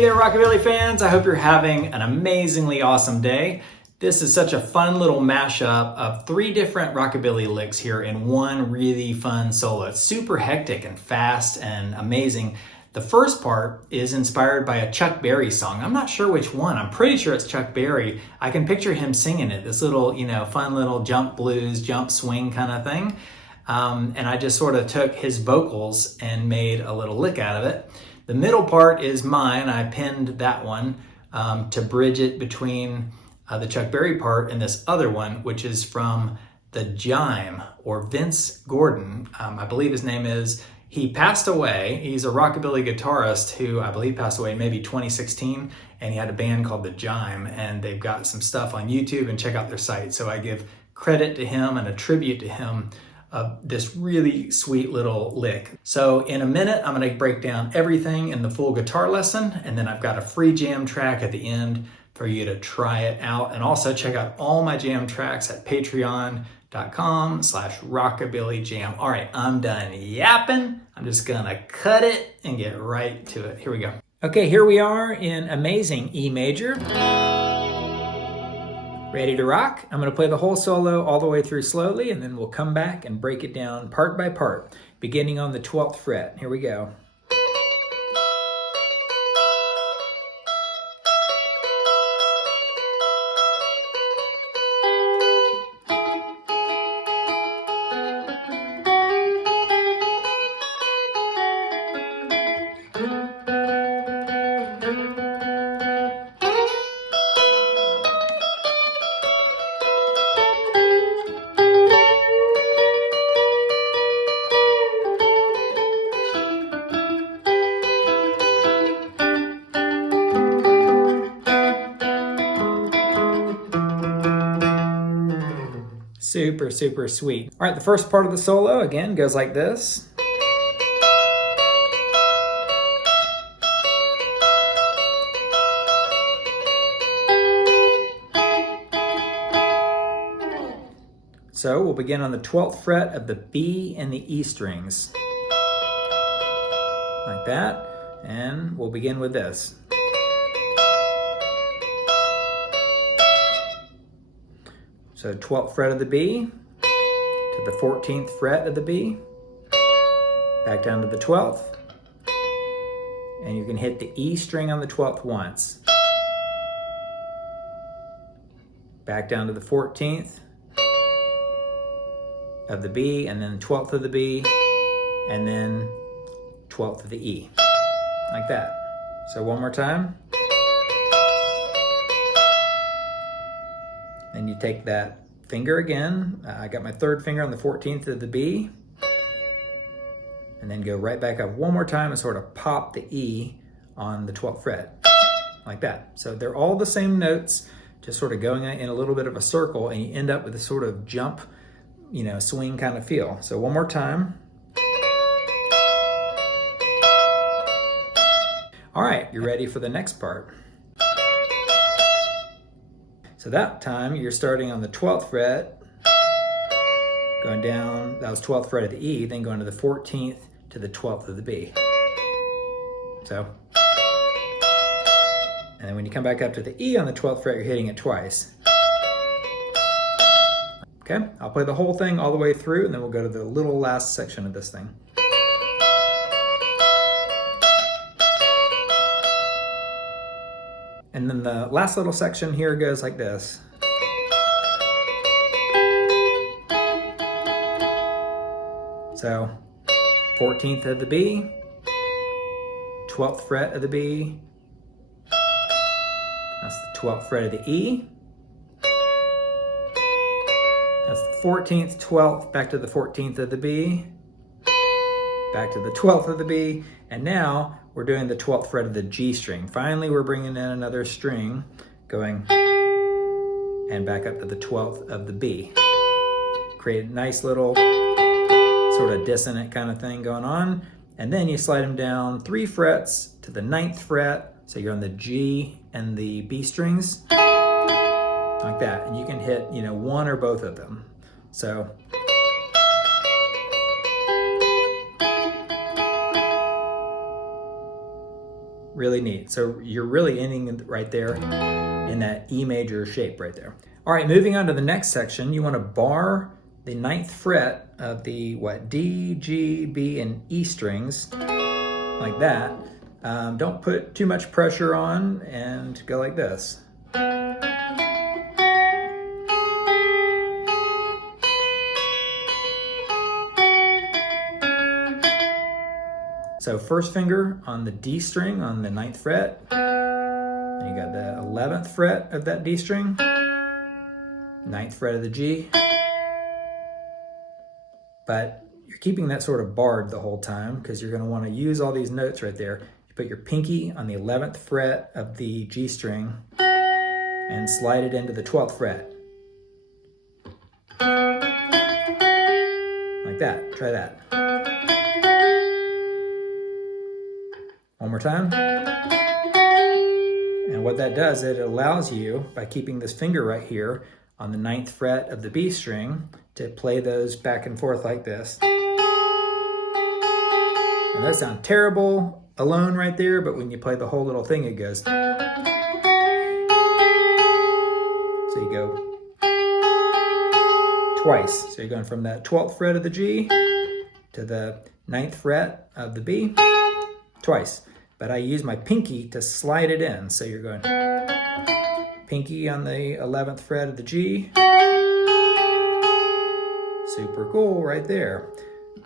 Hey there, Rockabilly fans. I hope you're having an amazingly awesome day. This is such a fun little mashup of 3 different Rockabilly licks here in one really fun solo. It's super hectic and fast and amazing. The first part is inspired by a Chuck Berry song. I'm not sure which one. I'm pretty sure it's Chuck Berry. I can picture him singing it, this little, fun little jump blues, jump swing kind of thing. And I just sort of took his vocals and made a little lick out of it. The middle part is mine. I pinned that one to bridge it between the Chuck Berry part and this other one, which is from the Jime, or Vince Gordon, I believe his name is. He passed away. He's a rockabilly guitarist who I believe passed away in maybe 2016, and he had a band called the Jime, and they've got some stuff on YouTube, and check out their site. So I give credit to him and a tribute to him of this really sweet little lick. So in a minute, I'm gonna break down everything in the full guitar lesson, and then I've got a free jam track at the end for you to try it out. And also check out all my jam tracks at patreon.com/rockabillyjam. All right, I'm done yapping. I'm just gonna cut it and get right to it. Here we go. Okay, here we are in amazing E major. Ready to rock? I'm gonna play the whole solo all the way through slowly, and then we'll come back and break it down part by part, beginning on the 12th fret. Here we go. Super, super sweet. All right, the first part of the solo, again, goes like this. So we'll begin on the 12th fret of the B and the E strings. Like that. And we'll begin with this. So 12th fret of the B to the 14th fret of the B, back down to the 12th, and you can hit the E string on the 12th once. Back down to the 14th of the B, and then 12th of the B, and then 12th of the E, like that. So one more time. Then you take that finger again. I got my 3rd finger on the 14th of the B, and then go right back up one more time and sort of pop the E on the 12th fret, like that. So they're all the same notes, just sort of going in a little bit of a circle, and you end up with a sort of jump, swing kind of feel. So one more time. All right, you're ready for the next part. So that time you're starting on the 12th fret, going down, that was 12th fret of the E, then going to the 14th to the 12th of the B. So, and then when you come back up to the E on the 12th fret, you're hitting it twice. Okay, I'll play the whole thing all the way through, and then we'll go to the little last section of this thing. And then the last little section here goes like this. So 14th of the B, 12th fret of the B, that's the 12th fret of the E, that's the 14th, 12th, back to the 14th of the B, back to the 12th of the B, and now we're doing the 12th fret of the G string. Finally, we're bringing in another string, going and back up to the 12th of the B. Create a nice little sort of dissonant kind of thing going on, and then you slide them down 3 frets to the 9th fret, so you're on the G and the B strings, like that, and you can hit, one or both of them. So Really neat. So you're really ending right there in that E major shape right there. All right, moving on to the next section, you want to bar the 9th fret of the D, G, B, and E strings like that. Don't put too much pressure on and go like this. So first finger on the D string on the 9th fret, and you got the 11th fret of that D string, 9th fret of the G, but you're keeping that sort of barred the whole time because you're going to want to use all these notes right there. You put your pinky on the 11th fret of the G string and slide it into the 12th fret. Like that. Try that. One more time. And what that does, it allows you, by keeping this finger right here on the 9th fret of the B string, to play those back and forth like this. And that sounds terrible alone right there, but when you play the whole little thing, it goes. So you go twice. So you're going from that 12th fret of the G to the 9th fret of the B twice. But I use my pinky to slide it in. So you're going pinky on the 11th fret of the G. Super cool right there.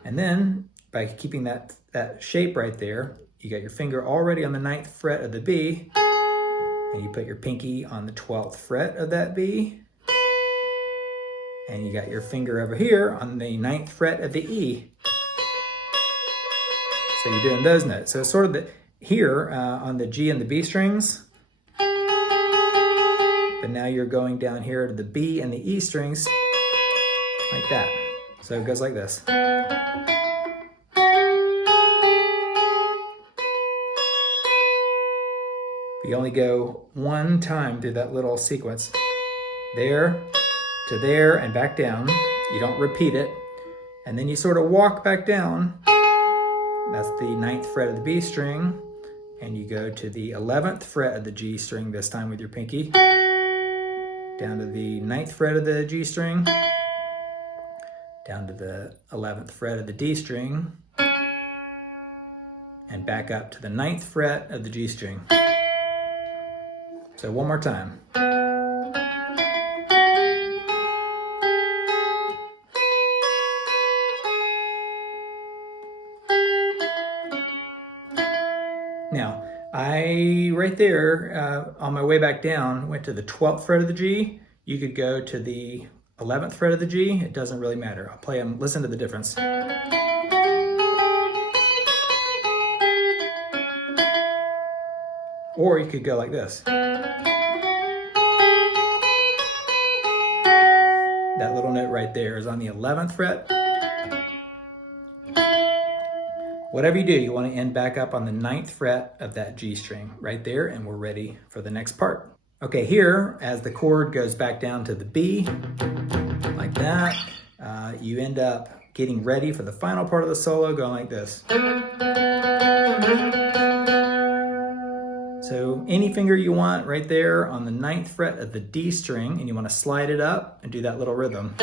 And then by keeping that shape right there, you got your finger already on the 9th fret of the B, and you put your pinky on the 12th fret of that B, and you got your finger over here on the 9th fret of the E. So you're doing those notes. So it's sort of here on the G and the B strings, but now you're going down here to the B and the E strings like that. So it goes like this. You only go one time through that little sequence. There to there and back down. You don't repeat it. And then you sort of walk back down. That's the 9th fret of the B string. And you go to the 11th fret of the G string this time with your pinky. Down to the 9th fret of the G string. Down to the 11th fret of the D string. And back up to the 9th fret of the G string. So one more time. Now, I, right there, on my way back down, went to the 12th fret of the G. You could go to the 11th fret of the G. It doesn't really matter. I'll play them, listen to the difference. Or you could go like this. That little note right there is on the 11th fret. Whatever you do, you want to end back up on the 9th fret of that G string right there, and we're ready for the next part. Okay, here, as the chord goes back down to the B, like that, you end up getting ready for the final part of the solo, going like this. So any finger you want right there on the 9th fret of the D string, and you want to slide it up and do that little rhythm.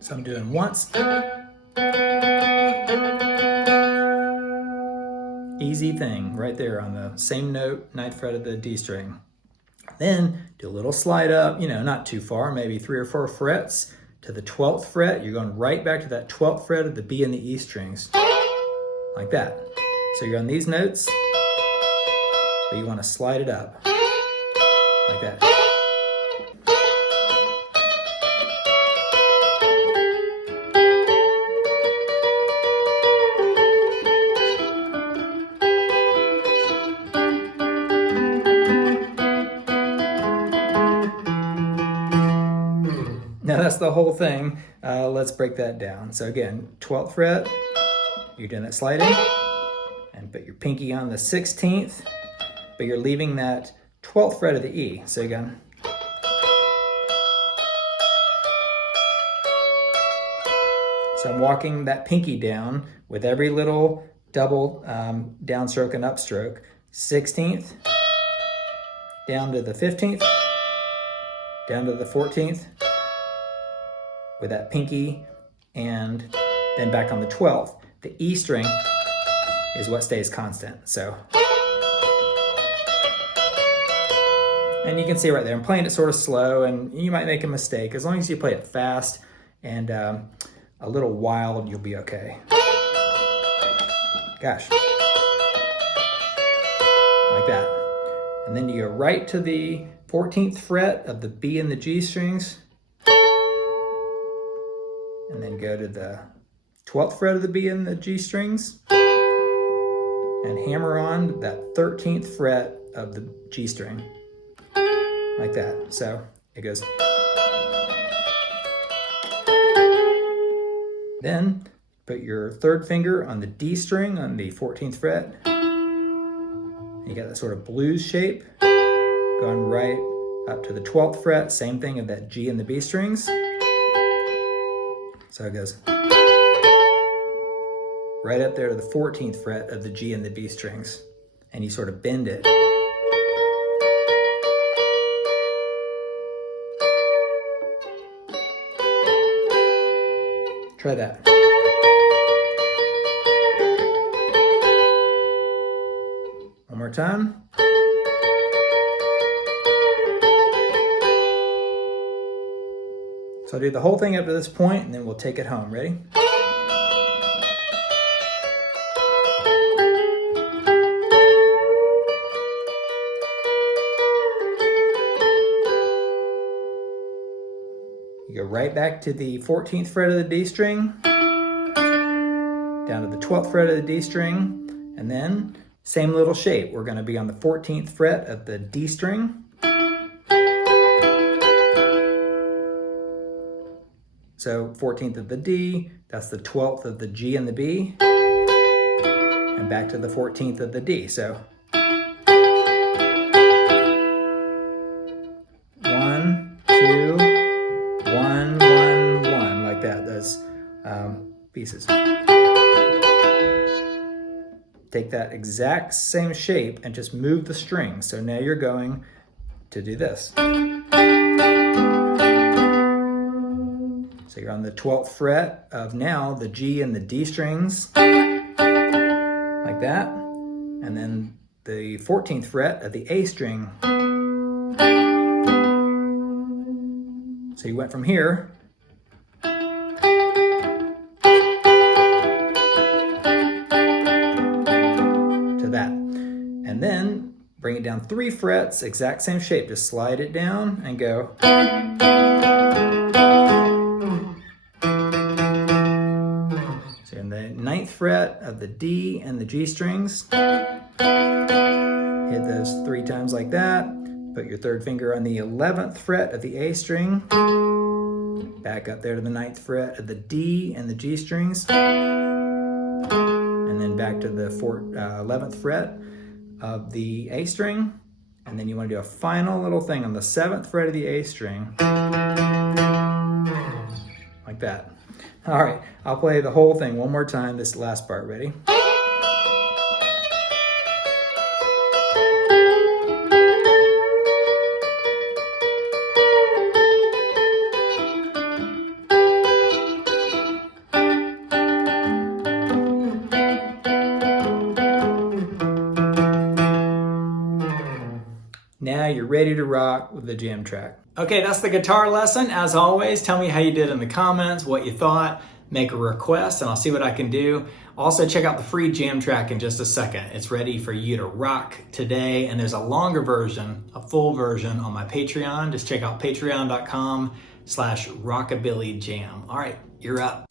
So I'm doing once. Easy thing right there on the same note, 9th fret of the D string. Then do a little slide up, not too far, maybe 3 or 4 frets to the 12th fret. You're going right back to that 12th fret of the B and the E strings, like that. So you're on these notes, but you want to slide it up, like that. Now that's the whole thing. Let's break that down. So again, 12th fret, you're doing that sliding, and put your pinky on the 16th, but you're leaving that 12th fret of the E. So again, so I'm walking that pinky down with every little double downstroke and upstroke. 16th, down to the 15th, down to the 14th with that pinky, and then back on the 12th. The E string is what stays constant. So, and you can see right there, I'm playing it sort of slow, and you might make a mistake. As long as you play it fast and a little wild, you'll be okay. Gosh. Like that. And then you go right to the 14th fret of the B and the G strings, and then go to the 12th fret of the B and the G strings, and hammer on that 13th fret of the G string, like that. So it goes. Then put your third finger on the D string on the 14th fret. You got that sort of blues shape going right up to the 12th fret, same thing of that G and the B strings. So it goes right up there to the 14th fret of the G and the B strings, and you sort of bend it. Try that. One more time. So I'll do the whole thing up to this point, and then we'll take it home. Ready? You go right back to the 14th fret of the D string, down to the 12th fret of the D string, and then same little shape. We're going to be on the 14th fret of the D string. So 14th of the D, that's the 12th of the G and the B, and back to the 14th of the D. So 1, 2, 1, 1, 1, like that. Those pieces. Take that exact same shape and just move the string. So now you're going to do this. So you're on the 12th fret of now the G and the D strings, like that. And then the 14th fret of the A string. So you went from here to that. And then bring it down 3 frets, exact same shape. Just slide it down and go. So in the 9th fret of the D and the G strings, hit those 3 times like that. Put your third finger on the 11th fret of the A string, back up there to the 9th fret of the D and the G strings, and then back to the 11th fret of the A string. And then you want to do a final little thing on the 7th fret of the A string, like that. All right, I'll play the whole thing one more time, this last part. Ready? Now you're ready to rock with the jam track. Okay, that's the guitar lesson. As always, tell me how you did in the comments, what you thought, make a request, and I'll see what I can do. Also, check out the free jam track in just a second. It's ready for you to rock today, and there's a longer version, a full version on my Patreon. Just check out patreon.com/rockabillyjam. All right, you're up.